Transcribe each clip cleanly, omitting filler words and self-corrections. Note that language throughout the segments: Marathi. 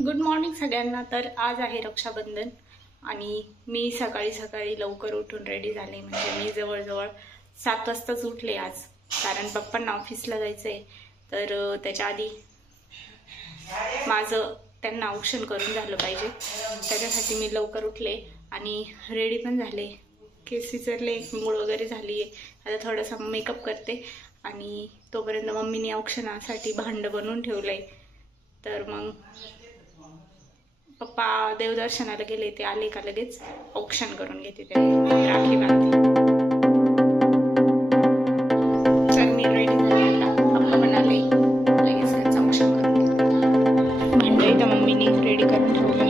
गुड मॉर्निंग सगळ्यांना। तर आज आहे रक्षाबंधन आणि मी सकाळी सकाळी लवकर उठून रेडी झाले। म्हणजे मी जवळजवळ 7 वाजताच उठले आज, कारण पप्पांना ऑफिसला जायचंय। तर त्याच्या आधी माझं त्यांना औक्षण करून झालं पाहिजे, त्याच्यासाठी मी लवकर उठले आणि रेडी पण झाले। केस विचरले, मूळ वगैरे झाली आहे। आता थोडासा मेकअप करते आणि तोपर्यंत मम्मीने औक्षणासाठी भांड बनवून ठेवलंय। तर मग पप्पा देवदर्शनाला गेले, ते आले का लगेच औक्षण करून घेते, ते राखी बांधते। तर मी रेडी झाले, आता पप्पा म्हणाले लगेच त्यांचं औक्षण करून घेते। भांड इथं मम्मीने रेडी करून ठेवलंय।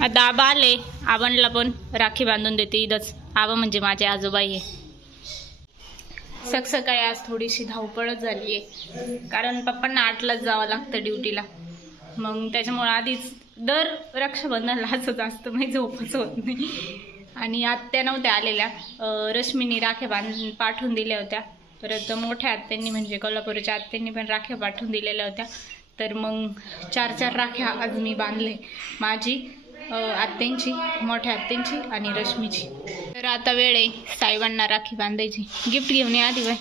आता आबा आले, आबांना पण राखी बांधून देते इथंच। आबा म्हणजे माझे आजोबा आहे। सकाळी आज थोडीशी धावपळच झाली आहे, कारण पप्पांना 8लाच जावं लागतं ड्युटीला। मग त्याच्यामुळे आधीच दर रक्षाबंधनला असंच असतं, माझी झोपच होत नाही। आणि आत्या नव्हत्या आलेल्या, रश्मीनी राख्या बांधून पाठवून दिल्या होत्या। परत मोठ्या आत्यांनी म्हणजे कोल्हापूरच्या आत्यांनी पण राख्या पाठवून दिलेल्या होत्या। तर मग 4 राख्या आज मी बांधले, माझी, आत्यांची, मोठ्या आत्यांची आणि रश्मीची। तर आता वेळ आहे साहेबांना राखी बांधायची। गिफ्ट घेऊन या आधी बाय,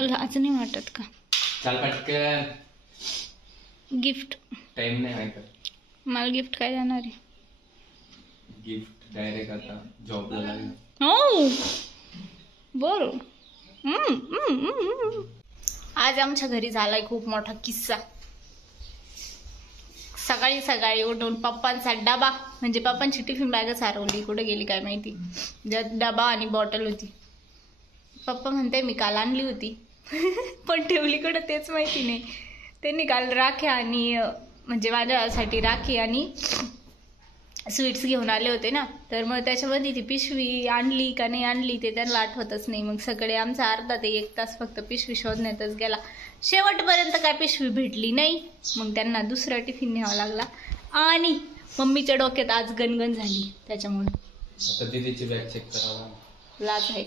लाज नाही वाटत का? चल पटकन, गिफ्ट टाइम नाही आहे। मला गिफ्ट काय देणार आहे? गिफ्ट डायरेक्ट आता जॉबला लागेल। हो बरं। आज आमच्या घरी झालाय खूप मोठा किस्सा। सकाळी सकाळी उठून पप्पांचा डबा, म्हणजे पप्पांची टिफिन बॅगच हरवली, कुठे गेली काय माहिती, ज्यात डबा आणि बॉटल होती। पप्पा म्हणते मी काल आणली होती पण ठेवली कुठं तेच माहिती नाही। त्यांनी काल राख्या आणि म्हणजे माझ्यासाठी राखी आणि स्वीट्स घेऊन आले होते ना, तर मग त्याच्यामध्ये ती पिशवी आणली का नाही आणली ते त्यांना आठवतच नाही। मग सगळे आमचा अर्धा ते 1 तास फक्त पिशवी शोधण्यातच गेला। शेवटपर्यंत काय पिशवी भेटली नाही। मग त्यांना दुसरा टिफिन न्यावा लागला आणि मम्मीच्या डोक्यात आज गणगण झाली। त्याच्यामुळे आता दीदीची बॅग चेक करावा, लाज आहे।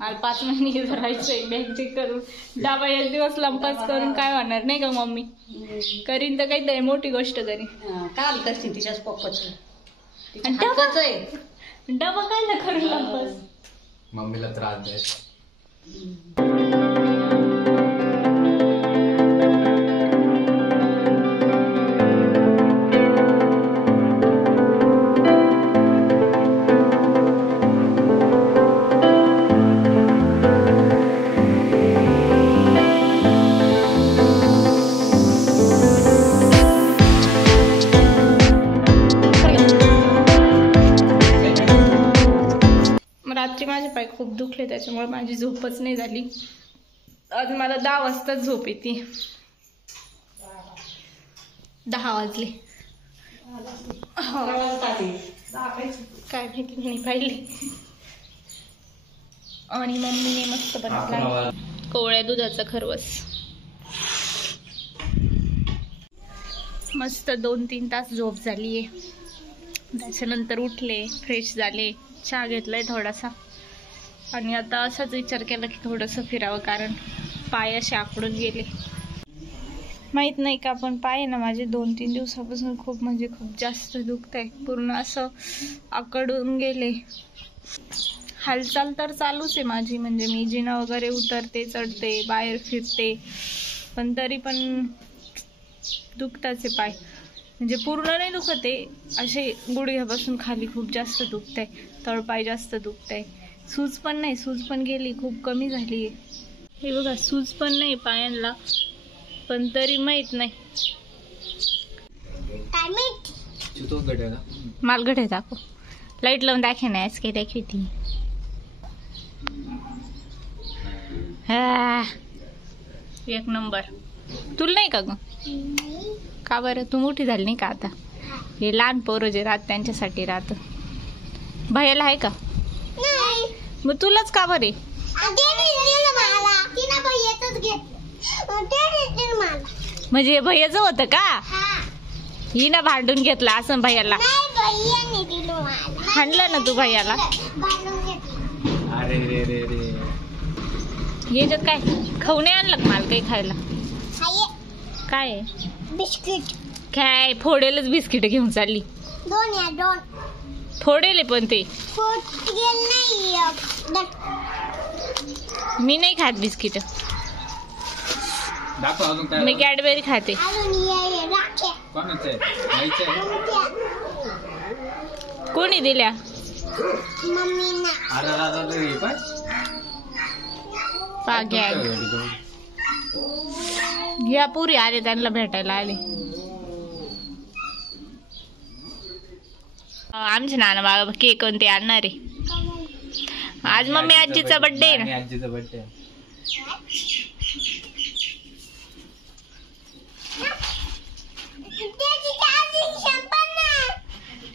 मला 5 महिने राहायचंय बॅग चेक करून, डबा 1 दिवस लंपास करून काय होणार नाही का मम्मी? करीन तर काहीतरी मोठी गोष्ट करीन। काल करशील तिच्याच पप्पाचं डबा काय ना करून लंपास, मम्मीला त्रास द्यायचा। रात्री माझे पाय खूप दुखले, त्याच्यामुळे माझी झोपच नाही झाली। आज मला 10 वाजताच झोप येते। 10 वाजले काय माहिती नाही पाहिले। आणि मम्मीने मस्त बनवला कोवळ्या दुधाचा खरवस। मस्त 2-3 तास झोप झालीये। त्याच्यानंतर उठले, फ्रेश झाले, चहा घेतलाय थोडासा आणि आता असाच विचार केला की थोडंसं फिरावं, कारण पाय असे आकडून गेले। माहित नाही का, पण पाय ना माझे 2-3 दिवसापासून खूप म्हणजे खूप जास्त दुखत आहे। पूर्ण असं आकडून गेले। हालचाल तर चालूच आहे माझी, म्हणजे मी जिना वगैरे उतरते, चढते, बाहेर फिरते, पण तरी पण दुखताच आहे पाय। म्हणजे पूर्ण नाही दुखत आहे, असे गुडघ्यापासून खाली खूप जास्त दुखत आहे, तळपाय जास्त दुखत आहे। सूज पण नाही, सूज पण गेली, खूप कमी झाली आहे। हे बघा, सूज पण नाही पायांना, पण तरी माहित नाही माल गड्या दाखव, लाईट लावून दाखव ना, आज काय दाखवती? एक नंबर। तुला नाही का ग? का बरं? तू मोठी झाली नाही का आता? हे लहान पोरं जे राहत त्यांच्यासाठी राहत. भैयाला आहे का? मग तुलाच का बरे? म्हणजे भैयाचं होतं का? हिनं भांडून घेतला असं भैयाला. हाणलं ना तू भैयाला. अरे रे रे रे. याच्यात काय खाऊ नाही आणलं का मला काही खायला? काय बिस्किट काय? फोडेलच बिस्किट घेऊन चालली. दोन फोडेले पण ते मी नाही खात बिस्किट. दाखव अजून काय. मी कॅडबेरी खाते. कोणाचं आहे? आईचं आहे? कोणी दिल्या? अरे दादा तरी पण या पुरी आले त्यांना भेटायला आले. आमचे नाना बाबा केक कोणते आणणार आहे? आज मम्मी आजीचा बर्थडे आहे ना. आजीचा बर्थडे.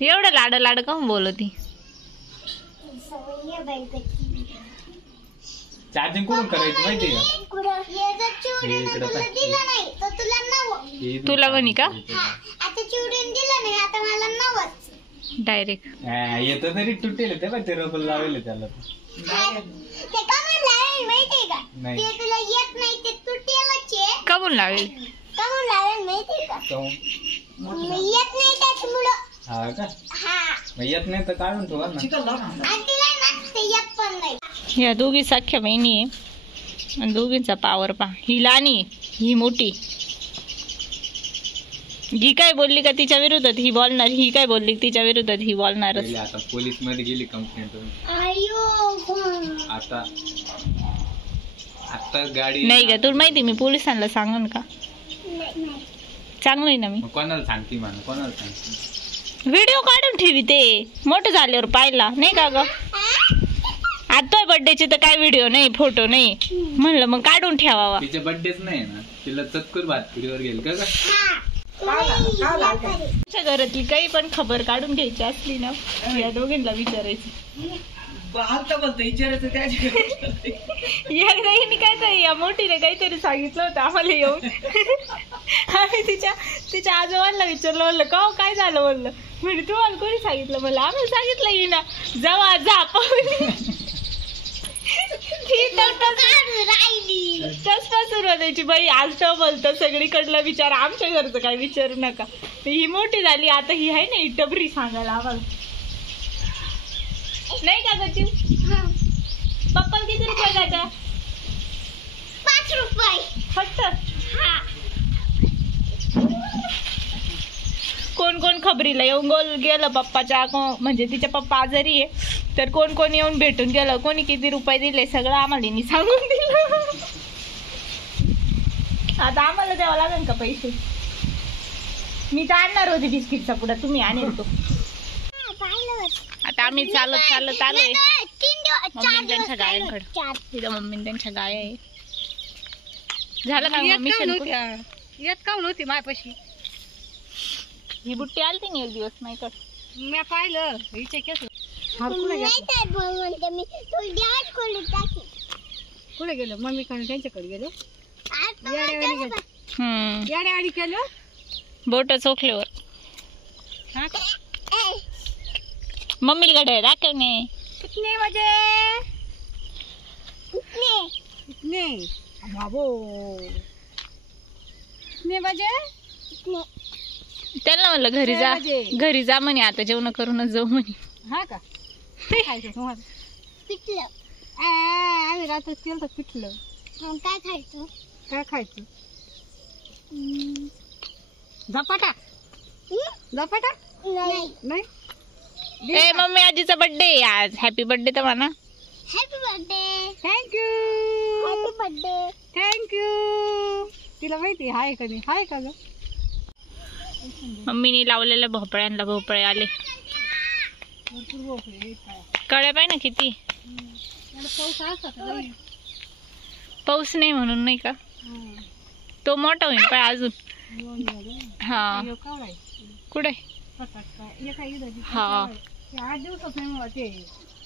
एवढं लाड लाड का बोलती? चार्जिंग कुठून करायची माहिती का? तुला म्हणी का डायरेक्ट? येत तरी तुटेल ते ते रबर लावले त्याला. कमून लावेल? हा का? येत नाही तर काढून ठेवा ना. ह्या दोघी सख्या बहिणी आहे आणि दोघींचा पावर पा. ही लहानी ही मोठी. ही काय बोलली का तिच्या विरोधात ही बोलणार. ही काय बोलली तिच्या विरोधात ही बोलणारच. आता पोलीस मध्ये गेली कंप्लेंट. आता आता गाडी नाही का? तुला माहिती मी पोलिसांना सांगन का? चांगलं आहे ना मी. कोणाला सांगते म्हणा? कोणाला सांगते? व्हिडिओ काढून ठेवी ते मोठं झाल्यावर पाहिला नाही का ग? आता बर्थडेचे तर काय व्हिडिओ नाही फोटो नाही म्हणलं मग काढून ठेवावा. तिचे बर्थडेच नाही ना. तिला चतकुर भातकुरीवर गेल का? तुमच्या घरातली काही पण खबर काढून घ्यायची असली ना या दोघींना विचारायचं. एकदा हिने काहीतरी या मोठीने काहीतरी सांगितलं होतं आम्हाला येऊन. आम्ही तिच्या आजोबांना विचारलं म्हणलं का काय झालं म्हणलं. म्हणजे तुम्हाला कोणी सांगितलं म्हणलं आम्हाला सांगितलं हिना जवा जा तसपासून होत्याची बाई आज बोलतं सगळीकडलं विचार आमच्या घरचं काय विचारू नका. ही मोठी झाली आता ही आहे ना ही टबरी सांगायला आम्हाला नाही का गची? पप्पाला किती रुपये द्यायचा? 5 रुपये फक्त. कोण कोण खबरीला येऊन गेलं पप्पाच्या म्हणजे तिच्या पप्पा आजारी आहे तर कोण कोण येऊन भेटून गेलं कोणी किती रुपये दिले सगळं आम्हाला सांगून दिलं. आता आम्हाला द्यावं लागेल का पैसे? मी तर आणणार होते बिस्किटचा पुडा तुम्ही आणेल तो. आता आम्ही चालत चालत आलोय मम्मी त्यांच्या गायांकडे. तिथं मम्मी त्यांच्या गाय आहे. झालं का मिशन? येत का नव्हती माझ्यापाशी. ही बुट्टी आलती ना एक दिवस माझ्याकडे. मी पाहिलं हिचे केस. कुठे गेलो? मम्मी त्यांच्याकडे गेलो. याड्यावाडी केलं बोट चोखल्यावर. मम्मीला गड्या दाखवणे. कितने बजे? कितने बाबो? कितने बजे? त्यांना म्हणलं घरी जा म्हणे आता जेवण करूनच जाऊ म्हणे. हा का? खायचं तुम्हाला? पिठलं. आम्ही रात्री केलं तर पिठलं. काय खायचं? काय खायचं? झपाटा. झपाटा नाही. ए मम्मी आजीचा बर्थडे आज. हॅपी बर्थडे तर म्हणा. Happy birthday. Thank you. Happy birthday. Thank you. तिला माहिती हाय का नाही? हाय का ग? मम्मीने लावलेल्या भोपळ्यांना भोपळे आले. कळ्या पाय ना किती. पाऊस पाऊस नाही म्हणून नाही का? तो मोठा होईल पाय अजून. हा कुठे? हा 8 दिवसात नाही मला ते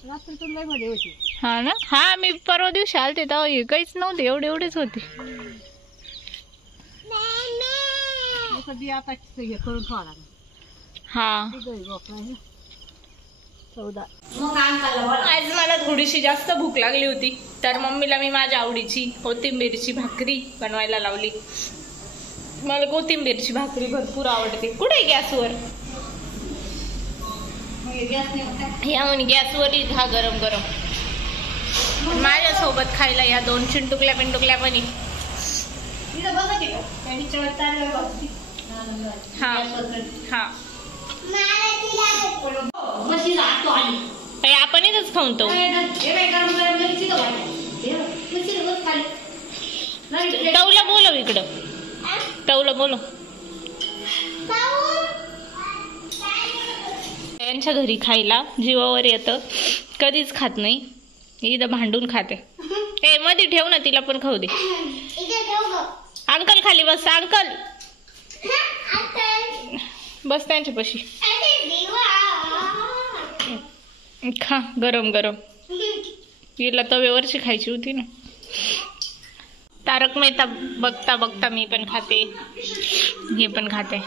रात्रीतून लय मध्ये होती. हा ना. हा मी परवा दिवशी आलते तेव्हा काहीच नव्हते, एवढेच होते. कधी आता हे करून ठेवा लागेल. हा 14. आज मला थोडीशी जास्त भूक लागली होती, तर मम्मीला मी माझ्या आवडीची कोथिंबीरची भाकरी बनवायला लावली. मला कोथिंबीरची भाकरी भरपूर आवडते. कुठे गॅसवर? या म्हणे गॅसवर घा गरम गरम. माझ्यासोबत खायला या 2 चिंटुकल्या पिंटुकल्या पण. हा हा आपण इथंच खाऊन तो. टवला बोलव इकडं, टवला बोलव. यांच्या घरी खायला जीवावर येतं, कधीच खात नाही. इथं भांडून खाते. ए मध्ये ठेव ना, तिला पण खाऊ दे. अंकल खाली बस, अंकल बस त्यांच्यापाशी. खा गरम गरम. हिला तव्यावरची खायची होती ना. तारक मेहता बघता बघता मी पण खाते, हे पण खाते.